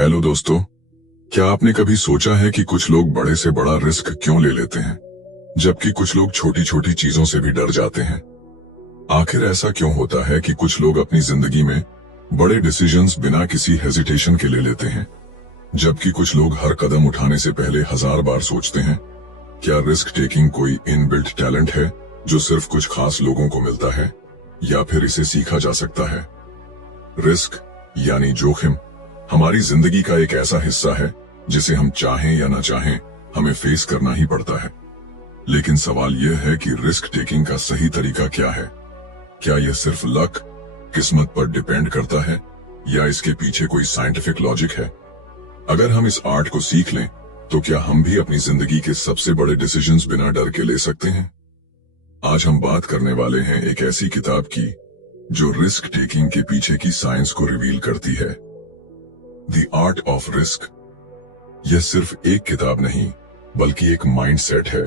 Hello दोस्तों, क्या आपने कभी सोचा है कि कुछ लोग बड़े से बड़ा रिस्क क्यों ले लेते हैं, जबकि कुछ लोग छोटी छोटी चीजों से भी डर जाते हैं। आखिर ऐसा क्यों होता है कि कुछ लोग अपनी जिंदगी में बड़े डिसीजंस बिना किसी हेजिटेशन के ले लेते हैं, जबकि कुछ लोग हर कदम उठाने से पहले 1000 बार सोचते हैं। क्या रिस्क टेकिंग कोई इनबिल्ट टैलेंट है जो सिर्फ कुछ खास लोगों को मिलता है, या फिर इसे सीखा जा सकता है? रिस्क यानी जोखिम हमारी जिंदगी का एक ऐसा हिस्सा है जिसे हम चाहें या ना चाहें हमें फेस करना ही पड़ता है। लेकिन सवाल यह है कि रिस्क टेकिंग का सही तरीका क्या है? क्या यह सिर्फ लक, किस्मत पर डिपेंड करता है, या इसके पीछे कोई साइंटिफिक लॉजिक है? अगर हम इस आर्ट को सीख लें तो क्या हम भी अपनी जिंदगी के सबसे बड़े डिसीजंस बिना डर के ले सकते हैं? आज हम बात करने वाले हैं एक ऐसी किताब की जो रिस्क टेकिंग के पीछे की साइंस को रिवील करती है, द आर्ट ऑफ रिस्क। यह सिर्फ एक किताब नहीं बल्कि एक माइंडसेट है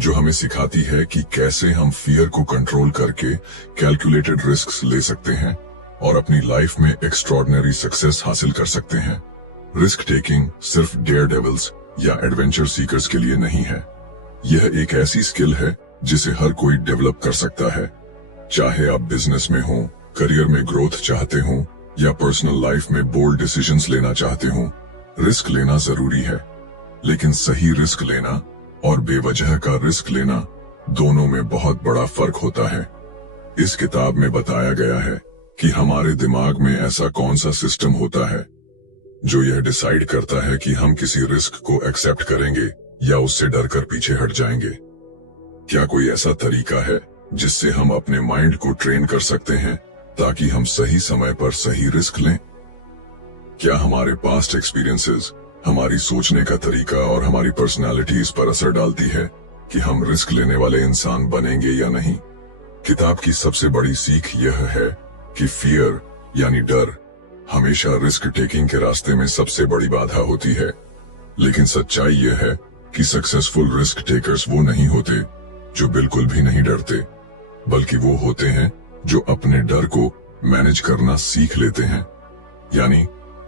जो हमें सिखाती है कि कैसे हम फियर को कंट्रोल करके कैलकुलेटेड रिस्क्स ले सकते हैं और अपनी लाइफ में एक्स्ट्रॉर्डिनरी सक्सेस हासिल कर सकते हैं। रिस्क टेकिंग सिर्फ डेयर डेविल्स या एडवेंचर सीकर्स के लिए नहीं है। यह एक ऐसी स्किल है जिसे हर कोई डेवलप कर सकता है, चाहे आप बिजनेस में हो, करियर में ग्रोथ चाहते हो, या पर्सनल लाइफ में बोल्ड डिसीजंस लेना चाहते हो। रिस्क लेना जरूरी है, लेकिन सही रिस्क लेना और बेवजह का रिस्क लेना दोनों में बहुत बड़ा फर्क होता है। इस किताब में बताया गया है कि हमारे दिमाग में ऐसा कौन सा सिस्टम होता है जो यह डिसाइड करता है कि हम किसी रिस्क को एक्सेप्ट करेंगे या उससे डरकर पीछे हट जाएंगे। क्या कोई ऐसा तरीका है जिससे हम अपने माइंड को ट्रेन कर सकते हैं ताकि हम सही समय पर सही रिस्क लें? क्या हमारे पास्ट एक्सपीरियंसेस, हमारी सोचने का तरीका और हमारी पर्सनालिटी इस पर असर डालती है कि हम रिस्क लेने वाले इंसान बनेंगे या नहीं? किताब की सबसे बड़ी सीख यह है कि फियर यानी डर हमेशा रिस्क टेकिंग के रास्ते में सबसे बड़ी बाधा होती है। लेकिन सच्चाई यह है कि सक्सेसफुल रिस्क टेकर्स वो नहीं होते जो बिल्कुल भी नहीं डरते, बल्कि वो होते हैं जो अपने डर को मैनेज करना सीख लेते हैं। यानी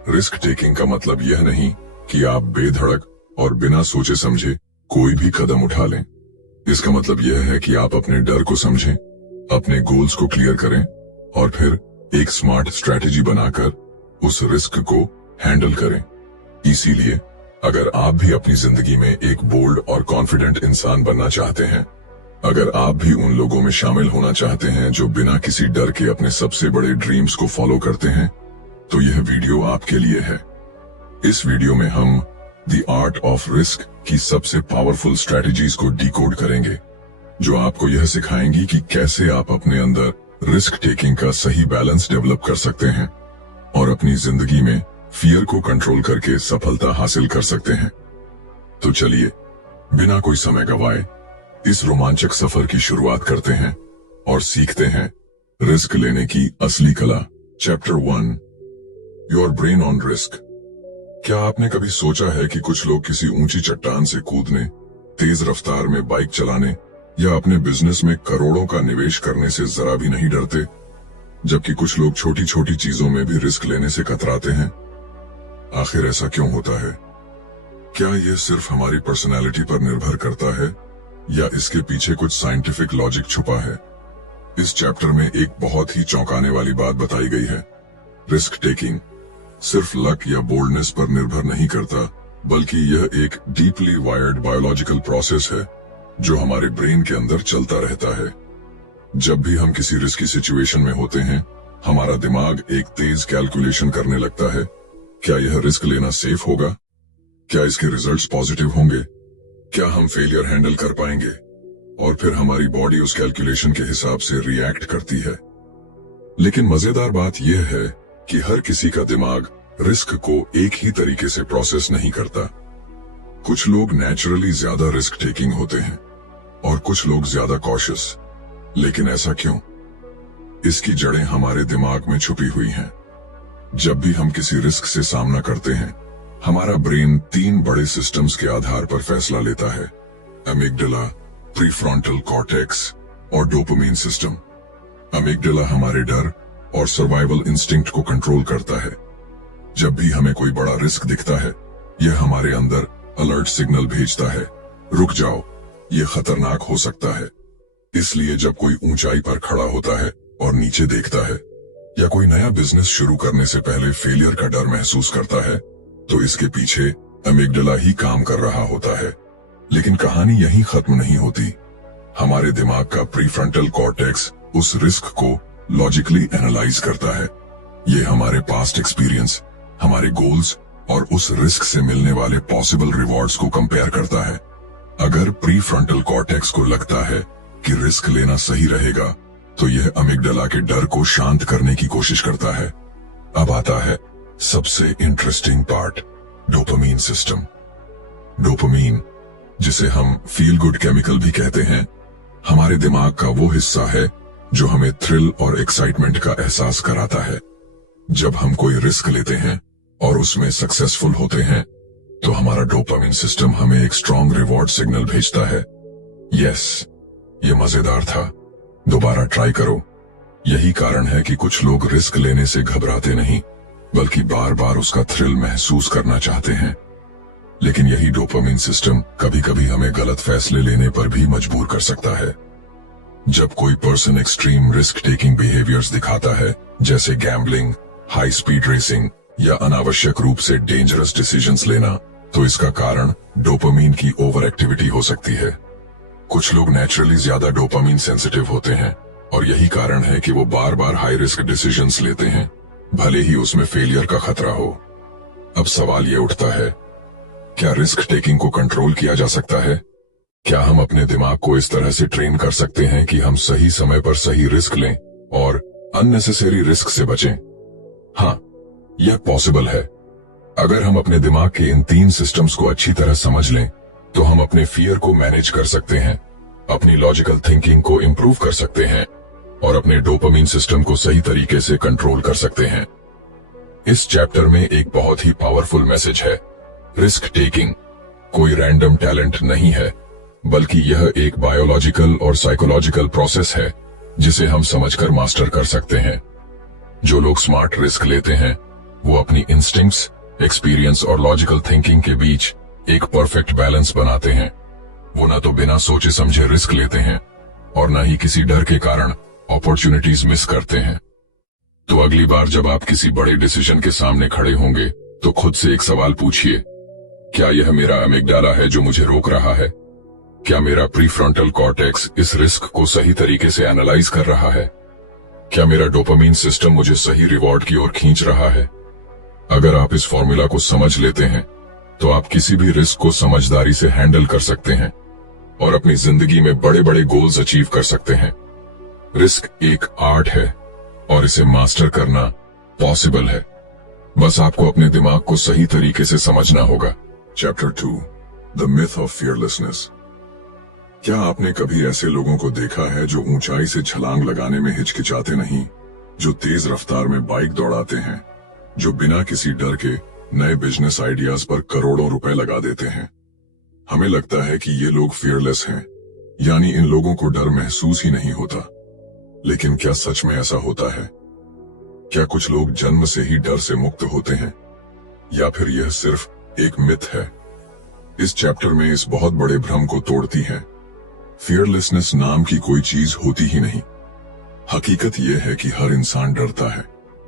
रिस्क टेकिंग का मतलब यह नहीं कि आप बेधड़क और बिना सोचे समझे कोई भी कदम उठा लें। इसका मतलब यह है कि आप अपने डर को समझें, अपने गोल्स को क्लियर करें और फिर एक स्मार्ट स्ट्रैटेजी बनाकर उस रिस्क को हैंडल करें। इसीलिए अगर आप भी अपनी जिंदगी में एक बोल्ड और कॉन्फिडेंट इंसान बनना चाहते हैं, अगर आप भी उन लोगों में शामिल होना चाहते हैं जो बिना किसी डर के अपने सबसे बड़े ड्रीम्स को फॉलो करते हैं, तो यह वीडियो आपके लिए है। इस वीडियो में हम द आर्ट ऑफ रिस्क की सबसे पावरफुल स्ट्रैटेजीज को डिकोड करेंगे, जो आपको यह सिखाएंगी कि कैसे आप अपने अंदर रिस्क टेकिंग का सही बैलेंस डेवलप कर सकते हैं और अपनी जिंदगी में फियर को कंट्रोल करके सफलता हासिल कर सकते हैं। तो चलिए बिना कोई समय गवाए इस रोमांचक सफर की शुरुआत करते हैं और सीखते हैं रिस्क लेने की असली कला। Chapter 1, your brain on risk. क्या आपने कभी सोचा है कि कुछ लोग किसी ऊंची चट्टान से कूदने, तेज रफ्तार में बाइक चलाने या अपने बिजनेस में करोड़ों का निवेश करने से जरा भी नहीं डरते, जबकि कुछ लोग छोटी छोटी चीजों में भी रिस्क लेने से कतराते हैं? आखिर ऐसा क्यों होता है? क्या यह सिर्फ हमारी पर्सनैलिटी पर निर्भर करता है या इसके पीछे कुछ साइंटिफिक लॉजिक छुपा है? इस चैप्टर में एक बहुत ही चौंकाने वाली बात बताई गई है। रिस्क टेकिंग सिर्फ लक या बोल्डनेस पर निर्भर नहीं करता, बल्कि यह एक डीपली वायर्ड बायोलॉजिकल प्रोसेस है जो हमारे ब्रेन के अंदर चलता रहता है। जब भी हम किसी रिस्की सिचुएशन में होते हैं, हमारा दिमाग एक तेज कैलकुलेशन करने लगता है। क्या यह रिस्क लेना सेफ होगा? क्या इसके रिजल्ट्स पॉजिटिव होंगे? क्या हम फेलियर हैंडल कर पाएंगे? और फिर हमारी बॉडी उस कैलकुलेशन के हिसाब से रिएक्ट करती है। लेकिन मजेदार बात यह है कि हर किसी का दिमाग रिस्क को एक ही तरीके से प्रोसेस नहीं करता। कुछ लोग नेचुरली ज्यादा रिस्क टेकिंग होते हैं और कुछ लोग ज्यादा कॉशियस। लेकिन ऐसा क्यों? इसकी जड़ें हमारे दिमाग में छुपी हुई हैं। जब भी हम किसी रिस्क से सामना करते हैं, हमारा ब्रेन 3 बड़े सिस्टम्स के आधार पर फैसला लेता है: अमिगडाला, प्रीफ्रंटल कॉर्टेक्स और डोपामाइन सिस्टम। अमिगडाला हमारे डर और सर्वाइवल इंस्टिंक्ट को कंट्रोल करता है, जब भी हमें कोई बड़ा रिस्क दिखता है, यह हमारे अंदर अलर्ट सिग्नल भेजता है, रुक जाओ, यह खतरनाक हो सकता है। इसलिए जब कोई ऊंचाई पर खड़ा होता है और नीचे देखता है, या कोई नया बिजनेस शुरू करने से पहले फेलियर का डर महसूस करता है, तो इसके पीछे अमिगडाला ही काम कर रहा होता है। लेकिन कहानी यहीं खत्म नहीं होती। हमारे दिमाग का प्रीफ्रंटल कॉर्टेक्स उस रिस्क को लॉजिकली एनालाइज करता है। ये हमारे पास्ट एक्सपीरियंस, हमारे गोल्स और उस रिस्क से मिलने वाले पॉसिबल रिवॉर्ड्स को कंपेयर करता है। अगर प्रीफ्रंटल कॉर्टेक्स को लगता है कि रिस्क लेना सही रहेगा, तो यह अमिगडाला के डर को शांत करने की कोशिश करता है। अब आता है सबसे interesting part, dopamine system. Dopamine, जिसे हम फील गुड केमिकल भी कहते हैं, हमारे दिमाग का वो हिस्सा है जो हमें थ्रिल और एक्साइटमेंट का एहसास कराता है। जब हम कोई रिस्क लेते हैं और उसमें सक्सेसफुल होते हैं, तो हमारा डोपामीन सिस्टम हमें एक स्ट्रॉन्ग रिवॉर्ड सिग्नल भेजता है। यस, ये मजेदार था, दोबारा ट्राई करो। यही कारण है कि कुछ लोग रिस्क लेने से घबराते नहीं, बल्कि बार बार उसका थ्रिल महसूस करना चाहते हैं। लेकिन यही डोपामीन सिस्टम कभी कभी हमें गलत फैसले लेने पर भी मजबूर कर सकता है। जब कोई person extreme risk taking behaviours दिखाता है, जैसे गैम्बलिंग, हाई स्पीड रेसिंग या अनावश्यक रूप से डेंजरस डिसीजंस लेना, तो इसका कारण डोपामीन की ओवर एक्टिविटी हो सकती है। कुछ लोग नेचुरली ज्यादा डोपामीन सेंसिटिव होते हैं, और यही कारण है कि वो बार बार हाई रिस्क डिसीजंस लेते हैं, भले ही उसमें फेलियर का खतरा हो। अब सवाल ये उठता है, क्या रिस्क टेकिंग को कंट्रोल किया जा सकता है? क्या हम अपने दिमाग को इस तरह से ट्रेन कर सकते हैं कि हम सही समय पर सही रिस्क लें और अननेसेसरी रिस्क से बचें? हाँ, यह पॉसिबल है। अगर हम अपने दिमाग के इन 3 सिस्टम्स को अच्छी तरह समझ लें, तो हम अपने फियर को मैनेज कर सकते हैं, अपनी लॉजिकल थिंकिंग को इंप्रूव कर सकते हैं और अपने डोपामीन सिस्टम को सही तरीके से कंट्रोल कर सकते हैं। इस चैप्टर में एक बहुत ही पावरफुल मैसेज है। रिस्क टेकिंग कोई रैंडम टैलेंट नहीं है, बल्कि यह एक बायोलॉजिकल और साइकोलॉजिकल प्रोसेस है जिसे हम समझकर मास्टर कर सकते हैं। जो लोग स्मार्ट रिस्क लेते हैं, वो अपनी इंस्टिंक्ट्स, एक्सपीरियंस और लॉजिकल थिंकिंग के बीच एक परफेक्ट बैलेंस बनाते हैं। वो ना तो बिना सोचे समझे रिस्क लेते हैं और ना ही किसी डर के कारण अपॉर्चुनिटीज मिस करते हैं। तो अगली बार जब आप किसी बड़े डिसीजन के सामने खड़े होंगे, तो खुद से एक सवाल पूछिए, क्या यह मेरा अमिगडाला है जो मुझे रोक रहा है? क्या मेरा प्रीफ्रंटल कॉर्टेक्स इस रिस्क को सही तरीके से एनालाइज कर रहा है? क्या मेरा डोपामीन सिस्टम मुझे सही रिवॉर्ड की ओर खींच रहा है? अगर आप इस फॉर्मूला को समझ लेते हैं, तो आप किसी भी रिस्क को समझदारी से हैंडल कर सकते हैं और अपनी जिंदगी में बड़े बड़े गोल्स अचीव कर सकते हैं। रिस्क एक आर्ट है और इसे मास्टर करना पॉसिबल है। बस आपको अपने दिमाग को सही तरीके से समझना होगा। Chapter 2, the myth of fearlessness. क्या आपने कभी ऐसे लोगों को देखा है जो ऊंचाई से छलांग लगाने में हिचकिचाते नहीं, जो तेज रफ्तार में बाइक दौड़ाते हैं, जो बिना किसी डर के नए बिजनेस आइडियाज पर करोड़ों रुपए लगा देते हैं? हमें लगता है कि ये लोग फियरलेस हैं, यानी इन लोगों को डर महसूस ही नहीं होता। लेकिन क्या सच में ऐसा होता है? क्या कुछ लोग जन्म से ही डर से मुक्त होते हैं, या फिर यह सिर्फ एक मिथ है? इस चैप्टर में इस बहुत बड़े भ्रम को तोड़ती है। फियरलेसनेस नाम की कोई चीज होती ही नहीं। हकीकत यह है कि हर इंसान डरता है,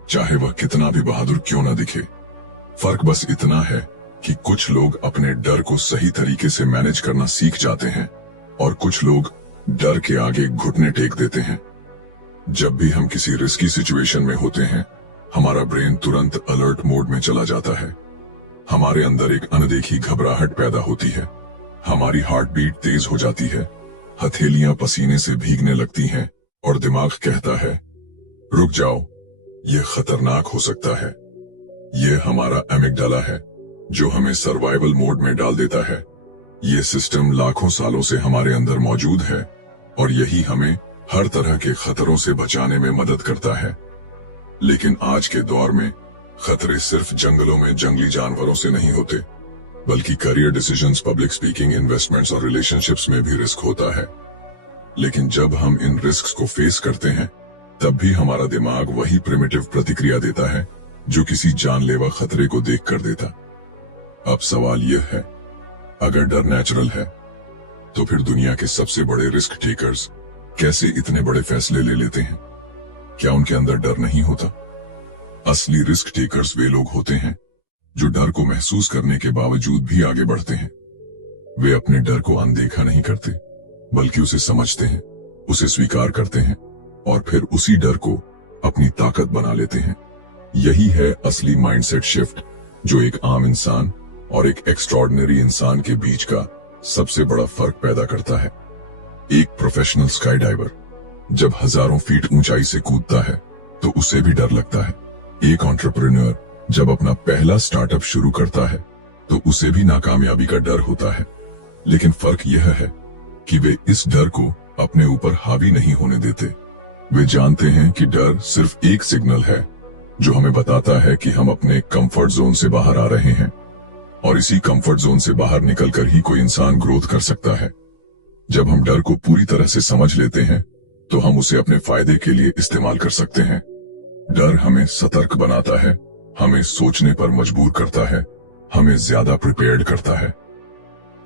चाहे वह कितना भी बहादुर क्यों न दिखे। फर्क बस इतना है कि कुछ लोग अपने डर को सही तरीके से मैनेज करना सीख जाते हैं और कुछ लोग डर के आगे घुटने टेक देते हैं। जब भी हम किसी रिस्की सिचुएशन में होते हैं, हमारा ब्रेन तुरंत अलर्ट मोड में चला जाता है। हमारे अंदर एक अनदेखी घबराहट पैदा होती है, हमारी हार्ट बीट तेज हो जाती है, हथेलियां पसीने से भीगने लगती हैं और दिमाग कहता है, रुक जाओ, यह खतरनाक हो सकता है। यह हमारा अमिगडाला है जो हमें सर्वाइवल मोड में डाल देता है। यह सिस्टम लाखों सालों से हमारे अंदर मौजूद है और यही हमें हर तरह के खतरों से बचाने में मदद करता है। लेकिन आज के दौर में खतरे सिर्फ जंगलों में जंगली जानवरों से नहीं होते, बल्कि career decisions, public speaking, investments और रिलेशनशिप्स में भी रिस्क होता है। लेकिन जब हम इन रिस्क को फेस करते हैं, तब भी हमारा दिमाग वही प्रिमिटिव प्रतिक्रिया देता है, जो किसी जानलेवा खतरे को देख कर देता। अब सवाल यह है, अगर डर नेचुरल है तो फिर दुनिया के सबसे बड़े रिस्क टेकर्स कैसे इतने बड़े फैसले ले लेते हैं? क्या उनके अंदर डर नहीं होता? असली रिस्क टेकर्स वे लोग होते हैं जो डर को महसूस करने के बावजूद भी आगे बढ़ते हैं। वे अपने डर को अनदेखा नहीं करते, बल्कि उसे समझते हैं, उसे स्वीकार करते हैं और फिर उसी डर को अपनी ताकत बना लेते हैं। यही है असली माइंडसेट शिफ्ट जो एक आम इंसान और एक एक्स्ट्रॉर्डिनरी इंसान के बीच का सबसे बड़ा फर्क पैदा करता है। एक प्रोफेशनल स्काई डाइवर जब हजारों फीट ऊंचाई से कूदता है तो उसे भी डर लगता है। एक एंटरप्रेन्योर जब अपना पहला स्टार्टअप शुरू करता है तो उसे भी नाकामयाबी का डर होता है, लेकिन फर्क यह है कि वे इस डर को अपने ऊपर हावी नहीं होने देते। वे जानते हैं कि डर सिर्फ एक सिग्नल है जो हमें बताता है कि हम अपने कंफर्ट जोन से बाहर आ रहे हैं, और इसी कंफर्ट जोन से बाहर निकलकर ही कोई इंसान ग्रोथ कर सकता है। जब हम डर को पूरी तरह से समझ लेते हैं तो हम उसे अपने फायदे के लिए इस्तेमाल कर सकते हैं। डर हमें सतर्क बनाता है, हमें सोचने पर मजबूर करता है, हमें ज्यादा प्रिपेयर्ड करता है।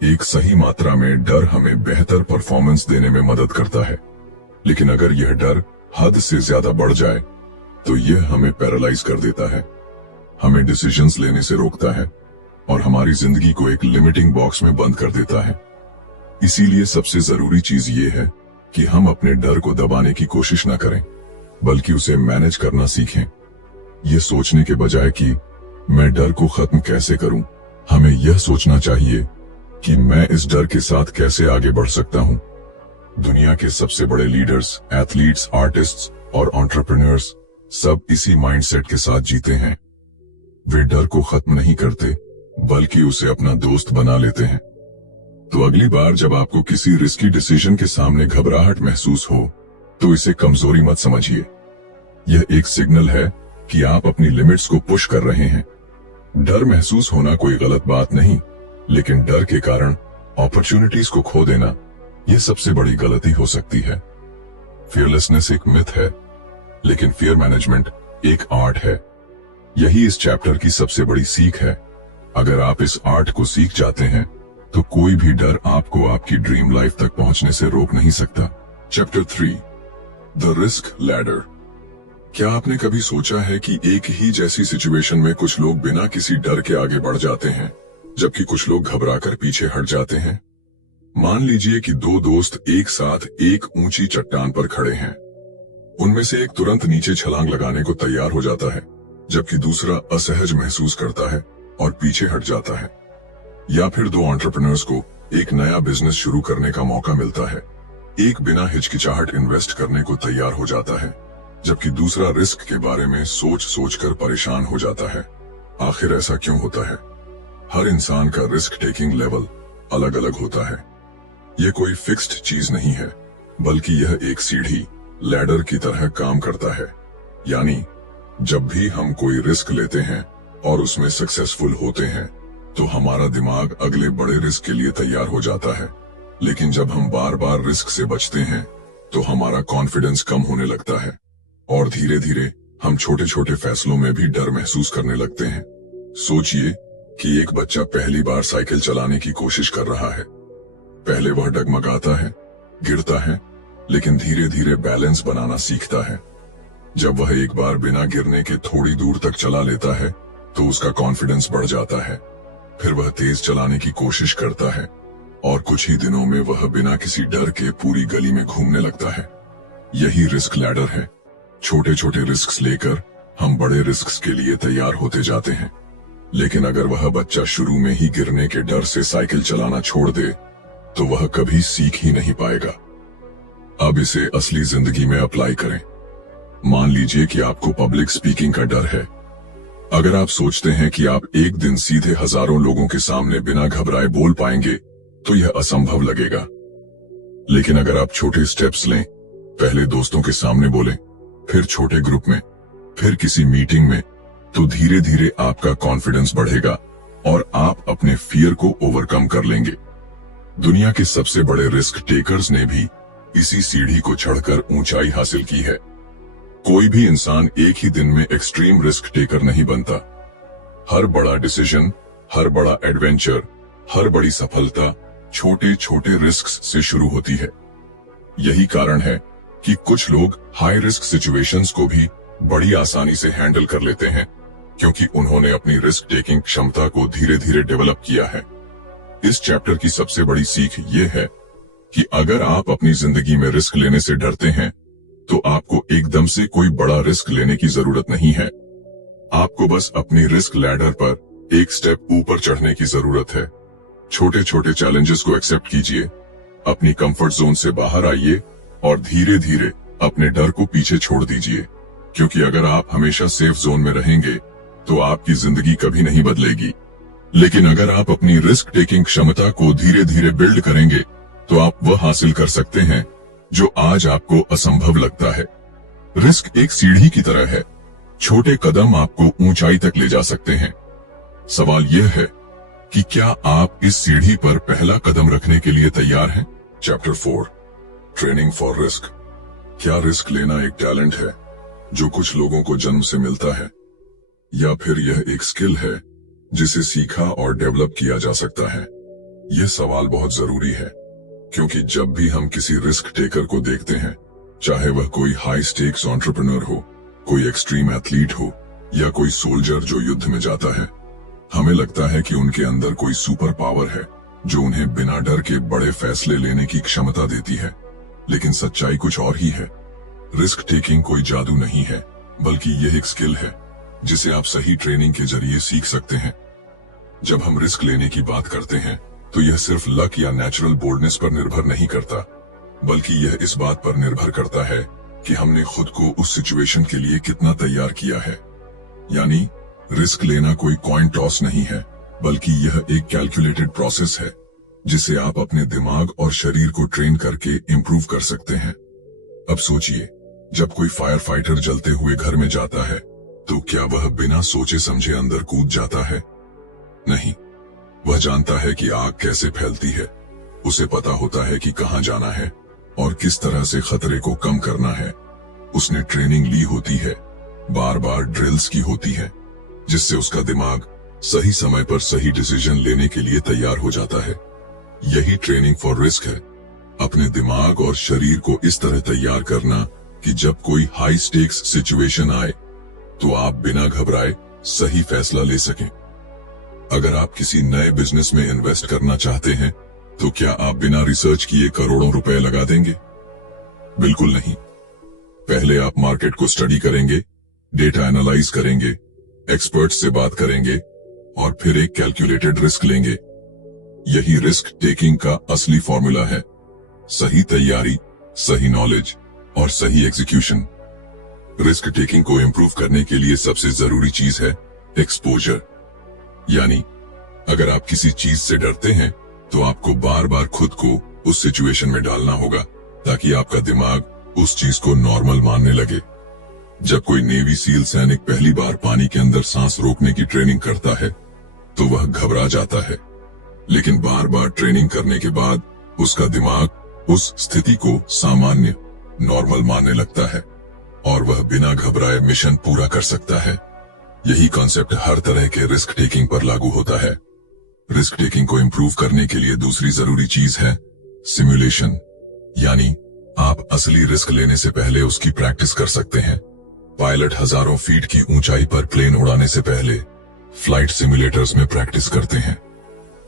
एक सही मात्रा में डर हमें बेहतर परफॉर्मेंस देने में मदद करता है, लेकिन अगर यह डर हद से ज्यादा बढ़ जाए तो यह हमें पैरालाइज कर देता है, हमें डिसीजंस लेने से रोकता है और हमारी जिंदगी को एक लिमिटिंग बॉक्स में बंद कर देता है। इसीलिए सबसे जरूरी चीज ये है कि हम अपने डर को दबाने की कोशिश न करें, बल्कि उसे मैनेज करना सीखें। ये सोचने के बजाय कि मैं डर को खत्म कैसे करूं, हमें यह सोचना चाहिए कि मैं इस डर के साथ कैसे आगे बढ़ सकता हूं। दुनिया के सबसे बड़े लीडर्स, एथलीट्स, आर्टिस्ट्स और एंटरप्रेन्योर्स सब इसी माइंडसेट के साथ जीते हैं। वे डर को खत्म नहीं करते, बल्कि उसे अपना दोस्त बना लेते हैं। तो अगली बार जब आपको किसी रिस्की डिसीजन के सामने घबराहट महसूस हो तो इसे कमजोरी मत समझिए। यह एक सिग्नल है कि आप अपनी लिमिट्स को पुश कर रहे हैं। डर महसूस होना कोई गलत बात नहीं, लेकिन डर के कारण अपॉर्चुनिटीज को खो देना यह सबसे बड़ी गलती हो सकती है। फियरलेसनेस एक मिथ है, लेकिन फियर मैनेजमेंट एक आर्ट है। यही इस चैप्टर की सबसे बड़ी सीख है। अगर आप इस आर्ट को सीख जाते हैं तो कोई भी डर आपको आपकी ड्रीम लाइफ तक पहुंचने से रोक नहीं सकता। Chapter 3, the risk ladder. क्या आपने कभी सोचा है कि एक ही जैसी सिचुएशन में कुछ लोग बिना किसी डर के आगे बढ़ जाते हैं, जबकि कुछ लोग घबराकर पीछे हट जाते हैं? मान लीजिए कि दो दोस्त एक साथ एक ऊंची चट्टान पर खड़े हैं। उनमें से एक तुरंत नीचे छलांग लगाने को तैयार हो जाता है, जबकि दूसरा असहज महसूस करता है और पीछे हट जाता है। या फिर दो एंटरप्रेन्योर्स को एक नया बिजनेस शुरू करने का मौका मिलता है। एक बिना हिचकिचाहट इन्वेस्ट करने को तैयार हो जाता है, जबकि दूसरा रिस्क के बारे में सोच सोचकर परेशान हो जाता है। आखिर ऐसा क्यों होता है? हर इंसान का रिस्क टेकिंग लेवल अलग अलग होता है। यह कोई फिक्स्ड चीज नहीं है, बल्कि यह एक सीढ़ी, लैडर की तरह काम करता है। यानी जब भी हम कोई रिस्क लेते हैं और उसमें सक्सेसफुल होते हैं तो हमारा दिमाग अगले बड़े रिस्क के लिए तैयार हो जाता है। लेकिन जब हम बार बार रिस्क से बचते हैं तो हमारा कॉन्फिडेंस कम होने लगता है और धीरे धीरे हम छोटे छोटे फैसलों में भी डर महसूस करने लगते हैं। सोचिए कि एक बच्चा पहली बार साइकिल चलाने की कोशिश कर रहा है। पहले वह डगमगाता है, गिरता है, लेकिन धीरे धीरे बैलेंस बनाना सीखता है। जब वह एक बार बिना गिरने के थोड़ी दूर तक चला लेता है तो उसका कॉन्फिडेंस बढ़ जाता है। फिर वह तेज चलाने की कोशिश करता है और कुछ ही दिनों में वह बिना किसी डर के पूरी गली में घूमने लगता है। यही रिस्क लैडर है। छोटे छोटे रिस्क लेकर हम बड़े रिस्क के लिए तैयार होते जाते हैं। लेकिन अगर वह बच्चा शुरू में ही गिरने के डर से साइकिल चलाना छोड़ दे तो वह कभी सीख ही नहीं पाएगा। अब इसे असली जिंदगी में अप्लाई करें। मान लीजिए कि आपको पब्लिक स्पीकिंग का डर है। अगर आप सोचते हैं कि आप एक दिन सीधे हजारों लोगों के सामने बिना घबराए बोल पाएंगे तो यह असंभव लगेगा। लेकिन अगर आप छोटे स्टेप्स लें, पहले दोस्तों के सामने बोलें, फिर छोटे ग्रुप में, फिर किसी मीटिंग में, तो धीरे धीरे आपका कॉन्फिडेंस बढ़ेगा और आप अपने फियर को ओवरकम कर लेंगे। दुनिया के सबसे बड़े रिस्क टेकर्स ने भी इसी सीढ़ी को चढ़कर ऊंचाई हासिल की है। कोई भी इंसान एक ही दिन में एक्सट्रीम रिस्क टेकर नहीं बनता। हर बड़ा डिसीजन, हर बड़ा एडवेंचर, हर बड़ी सफलता छोटे छोटे रिस्क्स से शुरू होती है। यही कारण है कि कुछ लोग हाई रिस्क सिचुएशंस को भी बड़ी आसानी से हैंडल कर लेते हैं, क्योंकि उन्होंने अपनी रिस्क टेकिंग क्षमता को धीरे धीरे डेवलप किया है। इस चैप्टर की सबसे बड़ी सीख ये है कि अगर आप अपनी जिंदगी में रिस्क लेने से डरते हैं, तो आपको एकदम से कोई बड़ा रिस्क लेने की जरूरत नहीं है। आपको बस अपनी रिस्क लैडर पर एक स्टेप ऊपर चढ़ने की जरूरत है। छोटे छोटे चैलेंजेस को एक्सेप्ट कीजिए, अपनी कंफर्ट जोन से बाहर आइए और धीरे धीरे अपने डर को पीछे छोड़ दीजिए, क्योंकि अगर आप हमेशा सेफ जोन में रहेंगे तो आपकी जिंदगी कभी नहीं बदलेगी। लेकिन अगर आप अपनी रिस्क टेकिंग क्षमता को धीरे धीरे बिल्ड करेंगे तो आप वह हासिल कर सकते हैं जो आज आपको असंभव लगता है। रिस्क एक सीढ़ी की तरह है, छोटे कदम आपको ऊंचाई तक ले जा सकते हैं। सवाल यह है कि क्या आप इस सीढ़ी पर पहला कदम रखने के लिए तैयार हैं? Chapter 4, training for risk. क्या रिस्क लेना एक टैलेंट है जो कुछ लोगों को जन्म से मिलता है, या फिर यह एक स्किल है जिसे सीखा और डेवलप किया जा सकता है? यह सवाल बहुत जरूरी है, क्योंकि जब भी हम किसी रिस्क टेकर को देखते हैं, चाहे वह कोई हाई स्टेक्स एंटरप्रेन्योर हो, कोई एक्सट्रीम एथलीट हो, या कोई सोल्जर जो युद्ध में जाता है, हमें लगता है कि उनके अंदर कोई सुपर पावर है जो उन्हें बिना डर के बड़े फैसले लेने की क्षमता देती है। लेकिन सच्चाई कुछ और ही है। रिस्क टेकिंग कोई जादू नहीं है, बल्कि यह एक स्किल है जिसे आप सही ट्रेनिंग के जरिए सीख सकते हैं। जब हम रिस्क लेने की बात करते हैं तो यह सिर्फ लक या नेचुरल बोल्डनेस पर निर्भर नहीं करता, बल्कि यह इस बात पर निर्भर करता है कि हमने खुद को उस सिचुएशन के लिए कितना तैयार किया है। यानी रिस्क लेना कोई कॉइन टॉस नहीं है, बल्कि यह एक कैलकुलेटेड प्रोसेस है जिसे आप अपने दिमाग और शरीर को ट्रेन करके इम्प्रूव कर सकते हैं। अब सोचिए, जब कोई फायर फाइटर जलते हुए घर में जाता है तो क्या वह बिना सोचे समझे अंदर कूद जाता है? नहीं, वह जानता है कि आग कैसे फैलती है, उसे पता होता है कि कहां जाना है और किस तरह से खतरे को कम करना है। उसने ट्रेनिंग ली होती है, बार बार ड्रिल्स की होती है, जिससे उसका दिमाग सही समय पर सही डिसीजन लेने के लिए तैयार हो जाता है। यही ट्रेनिंग फॉर रिस्क है, अपने दिमाग और शरीर को इस तरह तैयार करना कि जब कोई हाई स्टेक्स सिचुएशन आए तो आप बिना घबराए सही फैसला ले सकें। अगर आप किसी नए बिजनेस में इन्वेस्ट करना चाहते हैं तो क्या आप बिना रिसर्च किए करोड़ों रुपए लगा देंगे? बिल्कुल नहीं। पहले आप मार्केट को स्टडी करेंगे, डेटा एनालाइज करेंगे, एक्सपर्ट से बात करेंगे और फिर एक कैलकुलेटेड रिस्क लेंगे। यही रिस्क टेकिंग का असली फॉर्मूला है। सही तैयारी, सही नॉलेज और सही एग्जीक्यूशन। रिस्क टेकिंग को इम्प्रूव करने के लिए सबसे जरूरी चीज है एक्सपोजर। यानी अगर आप किसी चीज से डरते हैं तो आपको बार बार खुद को उस सिचुएशन में डालना होगा ताकि आपका दिमाग उस चीज को नॉर्मल मानने लगे। जब कोई नेवी सील सैनिक पहली बार पानी के अंदर सांस रोकने की ट्रेनिंग करता है तो वह घबरा जाता है, लेकिन बार बार ट्रेनिंग करने के बाद उसका दिमाग उस स्थिति को सामान्य, नॉर्मल मानने लगता है और वह बिना घबराए मिशन पूरा कर सकता है। यही कॉन्सेप्ट हर तरह के रिस्क टेकिंग पर लागू होता है। रिस्क टेकिंग को इम्प्रूव करने के लिए दूसरी जरूरी चीज है सिमुलेशन। यानी आप असली रिस्क लेने से पहले उसकी प्रैक्टिस कर सकते हैं। पायलट हजारों फीट की ऊंचाई पर प्लेन उड़ाने से पहले फ्लाइट सिमुलेटर्स में प्रैक्टिस करते हैं।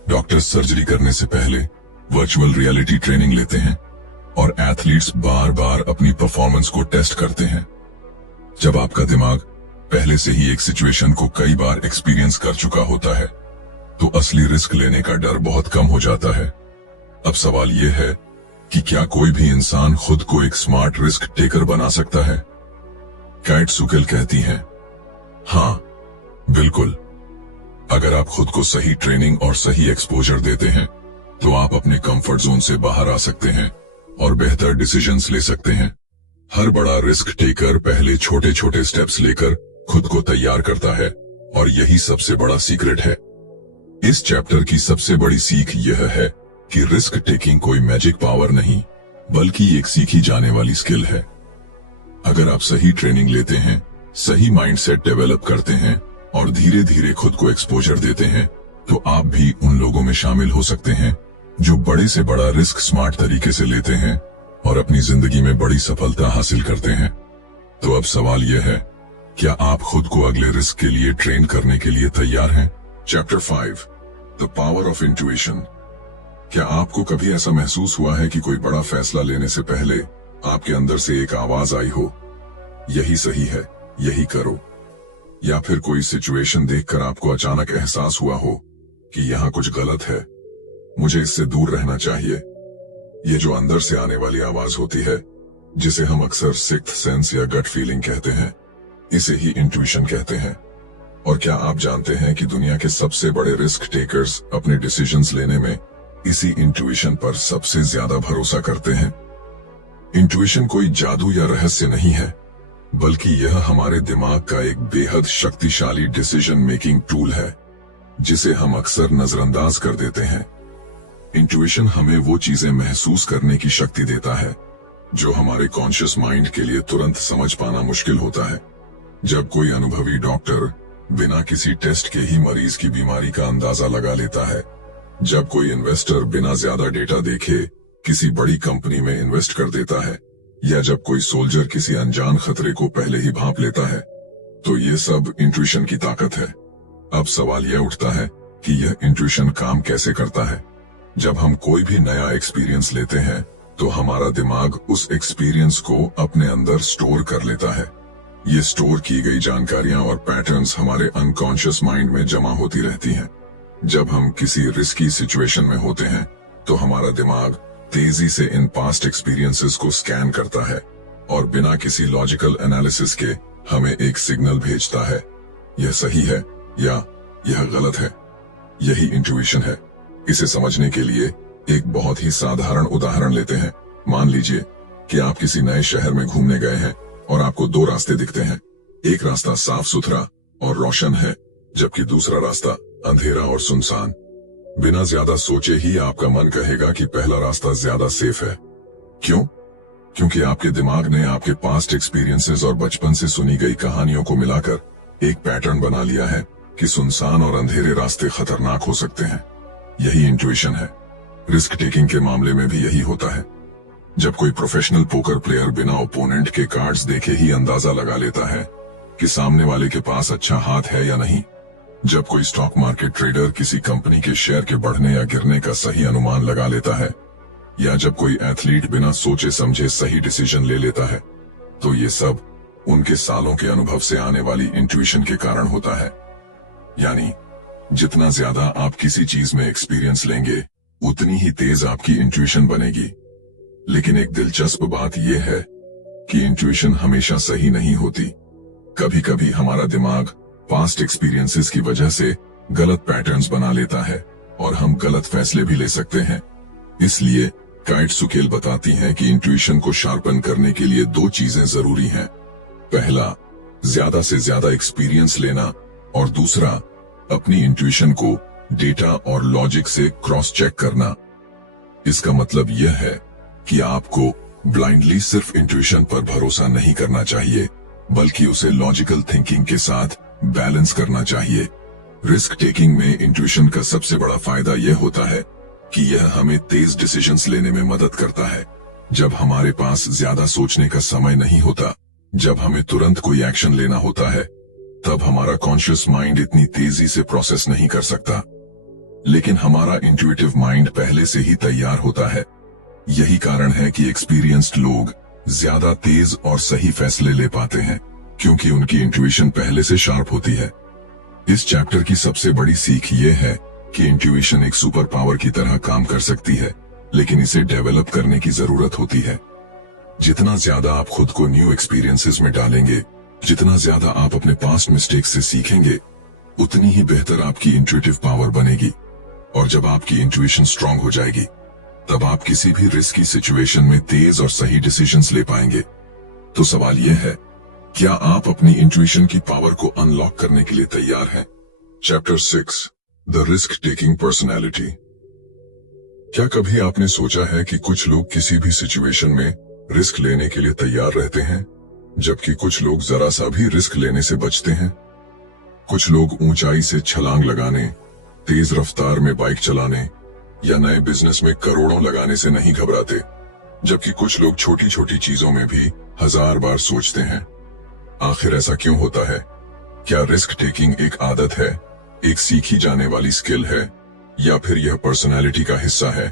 डॉक्टर्स सर्जरी करने से पहले वर्चुअल रियलिटी ट्रेनिंग लेते हैं और एथलीट्स बार बार अपनी परफॉर्मेंस को टेस्ट करते हैं। जब आपका दिमाग पहले से ही एक सिचुएशन को कई बार एक्सपीरियंस कर चुका होता है तो असली रिस्क लेने का डर बहुत कम हो जाता है। अब सवाल यह है कि क्या कोई भी इंसान खुद को एक स्मार्ट रिस्क टेकर बना सकता है? कैट सुकेल कहती हैं, हाँ, बिल्कुल। अगर आप खुद को सही ट्रेनिंग और सही एक्सपोजर देते हैं तो आप अपने कंफर्ट जोन से बाहर आ सकते हैं और बेहतर डिसीजंस ले सकते हैं। हर बड़ा रिस्क टेकर पहले छोटे छोटे स्टेप्स लेकर खुद को तैयार करता है और यही सबसे बड़ा सीक्रेट है। इस चैप्टर की सबसे बड़ी सीख यह है कि रिस्क टेकिंग कोई मैजिक पावर नहीं, बल्कि एक सीखी जाने वाली स्किल है। अगर आप सही ट्रेनिंग लेते हैं, सही माइंडसेट डेवलप करते हैं और धीरे धीरे खुद को एक्सपोजर देते हैं, तो आप भी उन लोगों में शामिल हो सकते हैं जो बड़े से बड़ा रिस्क स्मार्ट तरीके से लेते हैं और अपनी जिंदगी में बड़ी सफलता हासिल करते हैं। तो अब सवाल यह है, क्या आप खुद को अगले रिस्क के लिए ट्रेन करने के लिए तैयार हैं? Chapter 5, the power of intuition. क्या आपको कभी ऐसा महसूस हुआ है कि कोई बड़ा फैसला लेने से पहले आपके अंदर से एक आवाज आई हो, यही सही है, यही करो? या फिर कोई सिचुएशन देखकर आपको अचानक एहसास हुआ हो कि यहाँ कुछ गलत है, मुझे इससे दूर रहना चाहिए? ये जो अंदर से आने वाली आवाज होती है, जिसे हम अक्सर सिक्स्थ सेंस या गट फीलिंग कहते हैं, इसे ही इंट्यूशन कहते हैं। और क्या आप जानते हैं कि दुनिया के सबसे बड़े रिस्क टेकर्स अपने डिसीजंस लेने में इसी इंट्यूशन पर सबसे ज्यादा भरोसा करते हैं? इंट्यूशन कोई जादू या रहस्य नहीं है, बल्कि यह हमारे दिमाग का एक बेहद शक्तिशाली डिसीजन मेकिंग टूल है, जिसे हम अक्सर नजरअंदाज कर देते हैं। इंट्यूशन हमें वो चीजें महसूस करने की शक्ति देता है जो हमारे कॉन्शियस माइंड के लिए तुरंत समझ पाना मुश्किल होता है। जब कोई अनुभवी डॉक्टर बिना किसी टेस्ट के ही मरीज की बीमारी का अंदाजा लगा लेता है, जब कोई इन्वेस्टर बिना ज्यादा डेटा देखे किसी बड़ी कंपनी में इन्वेस्ट कर देता है, या जब कोई सोल्जर किसी अनजान खतरे को पहले ही भांप लेता है, तो ये सब इंट्यूशन की ताकत है। अब सवाल यह उठता है कि यह इंट्यूशन काम कैसे करता है। जब हम कोई भी नया एक्सपीरियंस लेते हैं, तो हमारा दिमाग उस एक्सपीरियंस को अपने अंदर स्टोर कर लेता है। ये स्टोर की गई जानकारियां और पैटर्न्स हमारे अनकॉन्शियस माइंड में जमा होती रहती हैं। जब हम किसी रिस्की सिचुएशन में होते हैं, तो हमारा दिमाग तेजी से इन पास्ट एक्सपीरियंसेस को स्कैन करता है और बिना किसी लॉजिकल एनालिसिस के हमें एक सिग्नल भेजता है, यह सही है या यह गलत है। यही इंट्यूशन है। इसे समझने के लिए एक बहुत ही साधारण उदाहरण लेते हैं। मान लीजिए कि आप किसी नए शहर में घूमने गए हैं और आपको दो रास्ते दिखते हैं। एक रास्ता साफ सुथरा और रोशन है, जबकि दूसरा रास्ता अंधेरा और सुनसान। बिना ज्यादा सोचे ही आपका मन कहेगा कि पहला रास्ता ज्यादा सेफ है। क्यों? क्योंकि आपके दिमाग ने आपके पास्ट एक्सपीरियंसेस और बचपन से सुनी गई कहानियों को मिलाकर एक पैटर्न बना लिया है कि सुनसान और अंधेरे रास्ते खतरनाक हो सकते हैं। यही इंट्यूशन है। रिस्क टेकिंग के मामले में भी यही होता है। जब कोई प्रोफेशनल पोकर प्लेयर बिना ओपोनेंट के कार्ड्स देखे ही अंदाजा लगा लेता है कि सामने वाले के पास अच्छा हाथ है या नहीं, जब कोई स्टॉक मार्केट ट्रेडर किसी कंपनी के शेयर के बढ़ने या गिरने का सही अनुमान लगा लेता है, या जब कोई एथलीट बिना सोचे समझे सही डिसीजन ले लेता है, तो ये सब उनके सालों के अनुभव से आने वाली इंट्यूशन के कारण होता है। यानी जितना ज्यादा आप किसी चीज में एक्सपीरियंस लेंगे, उतनी ही तेज आपकी इंट्यूशन बनेगी। लेकिन एक दिलचस्प बात यह है कि इंट्यूशन हमेशा सही नहीं होती। कभी कभी हमारा दिमाग पास्ट एक्सपीरियंसेस की वजह से गलत पैटर्न्स बना लेता है और हम गलत फैसले भी ले सकते हैं। इसलिए काइट सुकेल बताती हैं कि इंट्यूशन को शार्पन करने के लिए दो चीजें जरूरी हैं। पहला, ज्यादा से ज्यादा एक्सपीरियंस लेना, और दूसरा, अपनी इंट्यूशन को डेटा और लॉजिक से क्रॉस चेक करना। इसका मतलब यह है कि आपको ब्लाइंडली सिर्फ इंट्यूशन पर भरोसा नहीं करना चाहिए, बल्कि उसे लॉजिकल थिंकिंग के साथ बैलेंस करना चाहिए। रिस्क टेकिंग में इंट्यूशन का सबसे बड़ा फायदा यह होता है कि यह हमें तेज डिसीजंस लेने में मदद करता है। जब हमारे पास ज्यादा सोचने का समय नहीं होता, जब हमें तुरंत कोई एक्शन लेना होता है, तब हमारा कॉन्शियस माइंड इतनी तेजी से प्रोसेस नहीं कर सकता। लेकिन हमारा इंट्यूटिव माइंड पहले से ही तैयार होता है। यही कारण है कि एक्सपीरियंस्ड लोग ज्यादा तेज और सही फैसले ले पाते हैं, क्योंकि उनकी इंट्यूशन पहले से शार्प होती है। इस चैप्टर की सबसे बड़ी सीख ये है कि इंट्यूशन एक सुपर पावर की तरह काम कर सकती है, लेकिन इसे डेवलप करने की जरूरत होती है। जितना ज्यादा आप खुद को न्यू एक्सपीरियंसेस में डालेंगे, जितना ज्यादा आप अपने पास्ट मिस्टेक्स से सीखेंगे, उतनी ही बेहतर आपकी इंट्यूटिव पावर बनेगी। और जब आपकी इंट्यूशन स्ट्रांग हो जाएगी, तब आप किसी भी रिस्की सिचुएशन में तेज और सही डिसीजंस ले पाएंगे। तो सवाल यह है, क्या आप अपनी इंट्यूशन की पावर को अनलॉक करने के लिए तैयार हैं? Chapter 6, the risk taking personality. क्या कभी आपने सोचा है कि कुछ लोग किसी भी सिचुएशन में रिस्क लेने के लिए तैयार रहते हैं, जबकि कुछ लोग जरा सा भी रिस्क लेने से बचते हैं। कुछ लोग ऊंचाई से छलांग लगाने, तेज रफ्तार में बाइक चलाने या नए बिजनेस में करोड़ों लगाने से नहीं घबराते, जबकि कुछ लोग छोटी छोटी चीजों में भी 1000 बार सोचते हैं। आखिर ऐसा क्यों होता है? क्या रिस्क टेकिंग एक आदत है, एक सीखी जाने वाली स्किल है, या फिर यह पर्सनालिटी का हिस्सा है?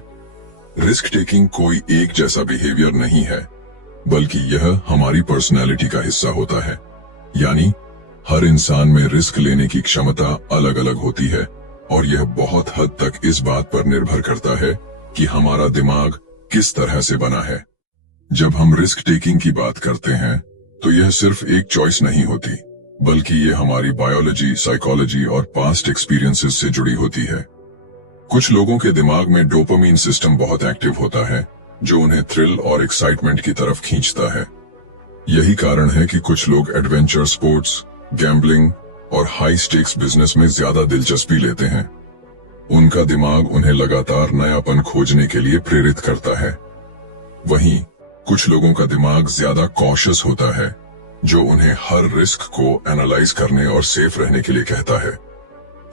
रिस्क टेकिंग कोई एक जैसा बिहेवियर नहीं है, बल्कि यह हमारी पर्सनालिटी का हिस्सा होता है। यानी हर इंसान में रिस्क लेने की क्षमता अलग अलग होती है, और यह बहुत हद तक इस बात पर निर्भर करता है कि हमारा दिमाग किस तरह से बना है। जब हम रिस्क टेकिंग की बात करते हैं तो यह सिर्फ एक चॉइस नहीं होती, बल्कि यह हमारी बायोलॉजी, साइकोलॉजी और पास्ट एक्सपीरियंसेस से जुड़ी होती है। कुछ लोगों के दिमाग में डोपामीन सिस्टम बहुत एक्टिव होता है, जो उन्हें थ्रिल और एक्साइटमेंट की तरफ खींचता है। यही कारण है कि कुछ लोग एडवेंचर स्पोर्ट्स, गैम्बलिंग और हाई स्टेक्स बिजनेस में ज्यादा दिलचस्पी लेते हैं। उनका दिमाग उन्हें लगातार नयापन खोजने के लिए प्रेरित करता है। वहीं कुछ लोगों का दिमाग ज्यादा कॉशियस होता है, जो उन्हें हर रिस्क को एनालाइज करने और सेफ रहने के लिए कहता है।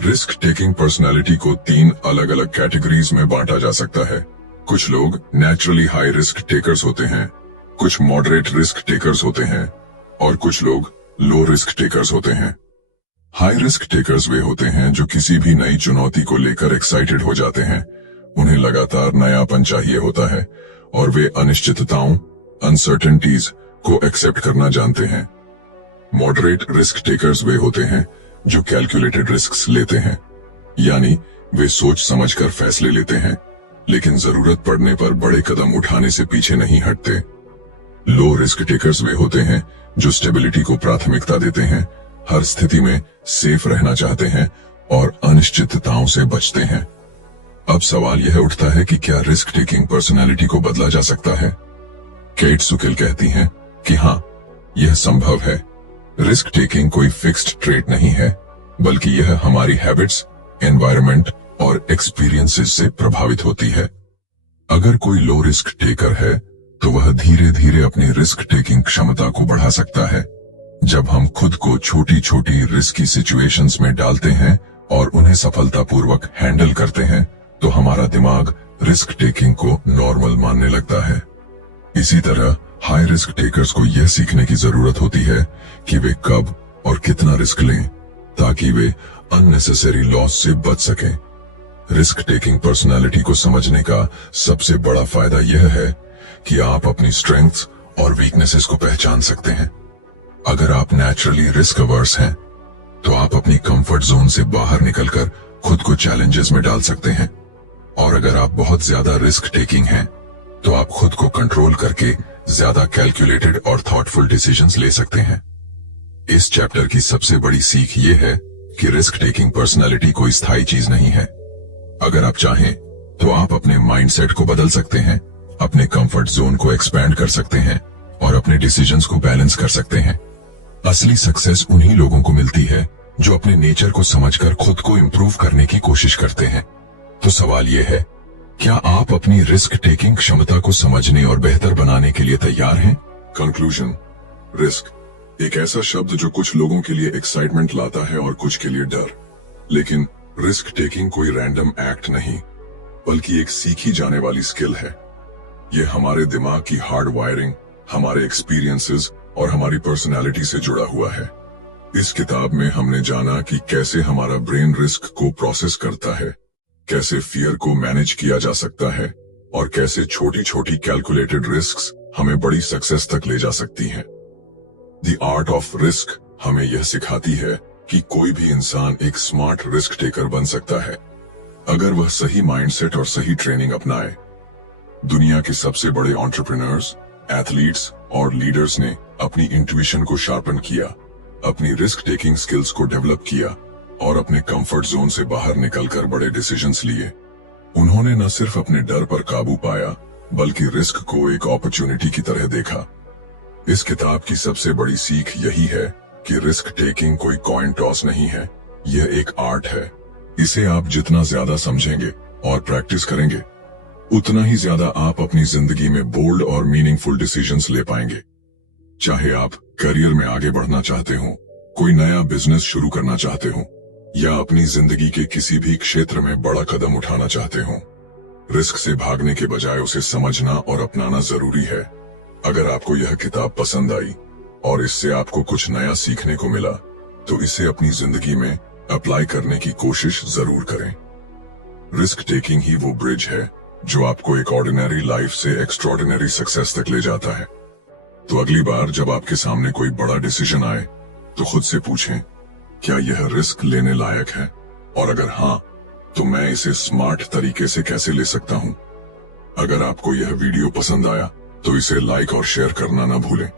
रिस्क टेकिंग पर्सनालिटी को 3 अलग अलग कैटेगरीज में बांटा जा सकता है। कुछ लोग नेचुरली हाई रिस्क टेकर्स होते हैं, कुछ मॉडरेट रिस्क टेकर्स होते हैं, और कुछ लोग लो रिस्क टेकर्स होते हैं। हाई रिस्क टेकर्स वे होते हैं जो किसी भी नई चुनौती को लेकर एक्साइटेड हो जाते हैं। उन्हें लगातार नयापन चाहिए होता है और वे अनिश्चितताओं, अनसर्टेनिटीज को एक्सेप्ट करना जानते हैं। मॉडरेट रिस्क टेकर्स वे होते हैं जो कैलकुलेटेड रिस्क्स लेते हैं, यानी वे सोच समझकर फैसले लेते हैं, लेकिन जरूरत पड़ने पर बड़े कदम उठाने से पीछे नहीं हटते। लो रिस्क टेकर्स वे होते हैं जो स्टेबिलिटी को प्राथमिकता देते हैं, हर स्थिति में सेफ रहना चाहते हैं और अनिश्चितताओं से बचते हैं। अब सवाल यह उठता है कि क्या रिस्क टेकिंग पर्सनालिटी को बदला जा सकता है? केट सुकिल कहती हैं कि हाँ, यह संभव है। रिस्क टेकिंग कोई फिक्स्ड ट्रेट नहीं है, बल्कि यह हमारी हैबिट्स, एनवायरनमेंट और एक्सपीरियंसेस से प्रभावित होती है। अगर कोई लो रिस्क टेकर है तो वह धीरे धीरे अपनी रिस्क टेकिंग क्षमता को बढ़ा सकता है। जब हम खुद को छोटी छोटी रिस्की सिचुएशंस में डालते हैं और उन्हें सफलतापूर्वक हैंडल करते हैं, तो हमारा दिमाग रिस्क टेकिंग को नॉर्मल मानने लगता है। इसी तरह हाई रिस्क टेकर्स को यह सीखने की जरूरत होती है कि वे कब और कितना रिस्क लें, ताकि वे अननेसेसरी लॉस से बच सकें। रिस्क टेकिंग पर्सनालिटी को समझने का सबसे बड़ा फायदा यह है कि आप अपनी स्ट्रेंथ्स और वीकनेसेस को पहचान सकते हैं। अगर आप नेचुरली रिस्क अवर्स हैं, तो आप अपनी कंफर्ट जोन से बाहर निकलकर खुद को चैलेंजेस में डाल सकते हैं। और अगर आप बहुत ज्यादा रिस्क टेकिंग हैं, तो आप खुद को कंट्रोल करके ज्यादा कैलकुलेटेड और थॉटफुल डिसीजंस ले सकते हैं। इस चैप्टर की सबसे बड़ी सीख ये है कि रिस्क टेकिंग पर्सनालिटी कोई स्थायी चीज नहीं है। अगर आप चाहें तो आप अपने माइंडसेट को बदल सकते हैं, अपने कंफर्ट जोन को एक्सपैंड कर सकते हैं और अपने डिसीजंस को बैलेंस कर सकते हैं। असली सक्सेस उन्हीं लोगों को मिलती है जो अपने नेचर को समझकर खुद को इंप्रूव करने की कोशिश करते हैं। तो सवाल यह है, क्या आप अपनी रिस्क टेकिंग क्षमता को समझने और बेहतर बनाने के लिए तैयार हैं? कंक्लूजन, रिस्क एक ऐसा शब्द जो कुछ लोगों के लिए एक्साइटमेंट लाता है और कुछ के लिए डर। लेकिन रिस्क टेकिंग कोई रैंडम एक्ट नहीं, बल्कि एक सीखी जाने वाली स्किल है। यह हमारे दिमाग की हार्ड वायरिंग, हमारे एक्सपीरियंसेस और हमारी पर्सनालिटी से जुड़ा हुआ है। इस किताब में हमने जाना कि कैसे हमारा ब्रेन रिस्क को प्रोसेस करता है, कैसे फियर को मैनेज किया जा सकता है और कैसे छोटी छोटी कैलकुलेटेड रिस्क्स हमें बड़ी सक्सेस तक ले जा सकती हैं। द आर्ट ऑफ रिस्क हमें यह सिखाती है कि कोई भी इंसान एक स्मार्ट रिस्क टेकर बन सकता है, अगर वह सही माइंडसेट और सही ट्रेनिंग अपनाए। दुनिया के सबसे बड़े एंटरप्रेन्योर्स, एथलीट्स और लीडर्स ने अपनी इंट्यूशन को शार्पन किया, अपनी रिस्क टेकिंग स्किल्स को डेवलप किया और अपने कंफर्ट जोन से बाहर निकलकर बड़े डिसीजंस लिए। उन्होंने न सिर्फ अपने डर पर काबू पाया, बल्कि रिस्क को एक अपॉर्चुनिटी की तरह देखा। इस किताब की सबसे बड़ी सीख यही है कि रिस्क टेकिंग कोई कॉइन टॉस नहीं है, यह एक आर्ट है। इसे आप जितना ज्यादा समझेंगे और प्रैक्टिस करेंगे, उतना ही ज्यादा आप अपनी जिंदगी में बोल्ड और मीनिंगफुल डिसीजंस ले पाएंगे। चाहे आप करियर में आगे बढ़ना चाहते हो, कोई नया बिजनेस शुरू करना चाहते हो, या अपनी जिंदगी के किसी भी क्षेत्र में बड़ा कदम उठाना चाहते हो, रिस्क से भागने के बजाय उसे समझना और अपनाना जरूरी है। अगर आपको यह किताब पसंद आई और इससे आपको कुछ नया सीखने को मिला, तो इसे अपनी जिंदगी में अप्लाई करने की कोशिश जरूर करें। रिस्क टेकिंग ही वो ब्रिज है जो आपको एक ऑर्डिनरी लाइफ से एक्स्ट्रॉर्डिनरी सक्सेस तक ले जाता है। तो अगली बार जब आपके सामने कोई बड़ा डिसीजन आए, तो खुद से पूछें, क्या यह रिस्क लेने लायक है? और अगर हाँ, तो मैं इसे स्मार्ट तरीके से कैसे ले सकता हूं? अगर आपको यह वीडियो पसंद आया, तो इसे लाइक और शेयर करना ना भूलें।